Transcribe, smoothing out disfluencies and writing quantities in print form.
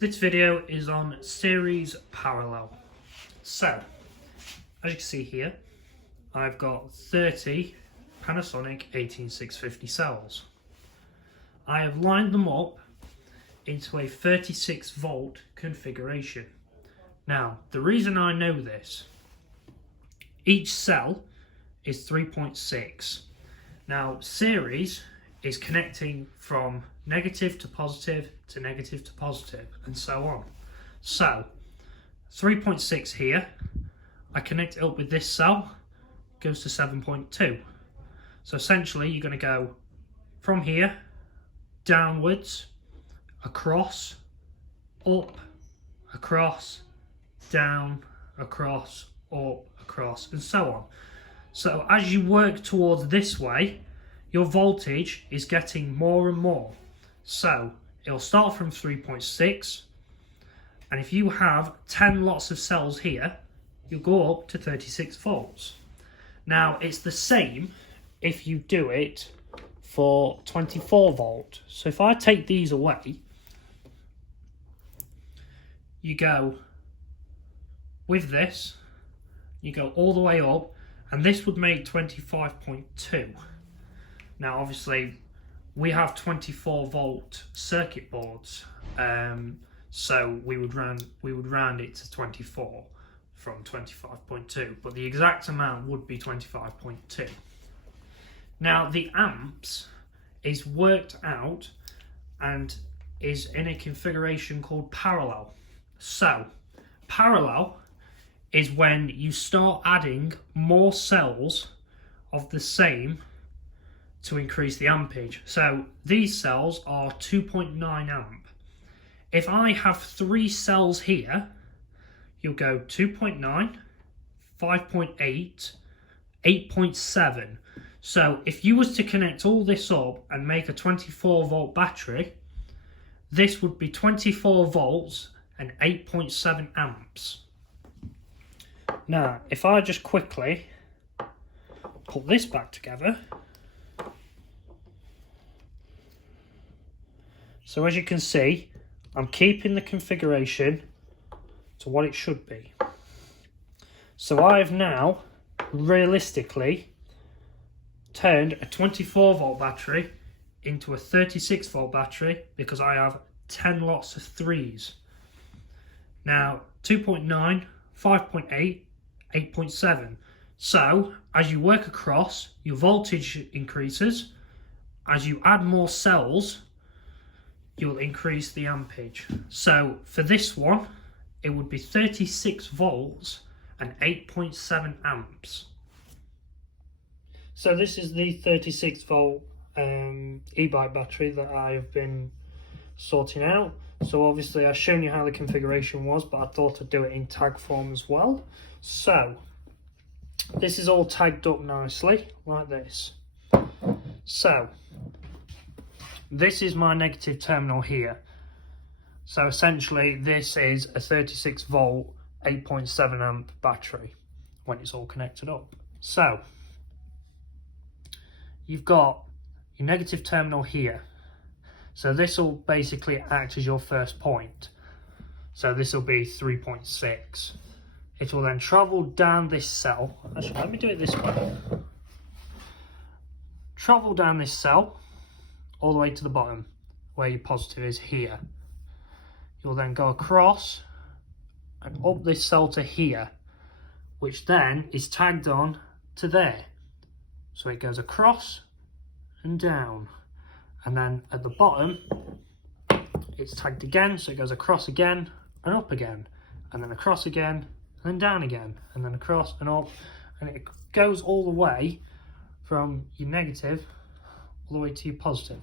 This video is on series parallel. So, as you can see here, I've got 30 Panasonic 18650 cells. I have lined them up into a 36 volt configuration. Now, the reason I know this, each cell is 3.6. Now, series is connecting from negative to positive to negative to positive, and so on. So 3.6 here, I connect it up with this cell, goes to 7.2. So essentially you're going to go from here downwards, across, up, across, down, across, up, across, and so on. So as you work towards this way, your voltage is getting more and more. So it'll start from 3.6, and if you have 10 lots of cells here, you'll go up to 36 volts. Now it's the same if you do it for 24 volt. So if I take these away, you go with this, you go all the way up, and this would make 25.2. Now obviously we have 24 volt circuit boards, so we would round it to 24 from 25.2, but the exact amount would be 25.2. Now the amps is worked out and is in a configuration called parallel. So parallel is when you start adding more cells of the same to increase the ampage. So these cells are 2.9 amp. If I have 3 cells here, you'll go 2.9, 5.8, 8.7. So if you was to connect all this up and make a 24 volt battery, this would be 24 volts and 8.7 amps. Now, if I just quickly put this back together, so as you can see, I'm keeping the configuration to what it should be. So I have now realistically turned a 24 volt battery into a 36 volt battery because I have 10 lots of 3s. Now 2.9, 5.8, 8.7. So as you work across, your voltage increases. As you add more cells, you'll increase the ampage. So for this one, it would be 36 volts and 8.7 amps. So this is the 36 volt e-bike battery that I've been sorting out. So obviously I've shown you how the configuration was, but I thought I'd do it in tag form as well. So this is all tagged up nicely like this. So this is my negative terminal here. So essentially this is a 36 volt 8.7 amp battery when it's all connected up. So you've got your negative terminal here. So this will basically act as your first point. So this will be 3.6. It will then travel down this cell. Actually, let me do it this way. Travel down this cell all the way to the bottom where your positive is here. You'll then go across and up this cell to here, which then is tagged on to there. So it goes across and down, and then at the bottom it's tagged again, so it goes across again and up again, and then across again and then down again, and then across and up, and it goes all the way from your negative all the way to your positive.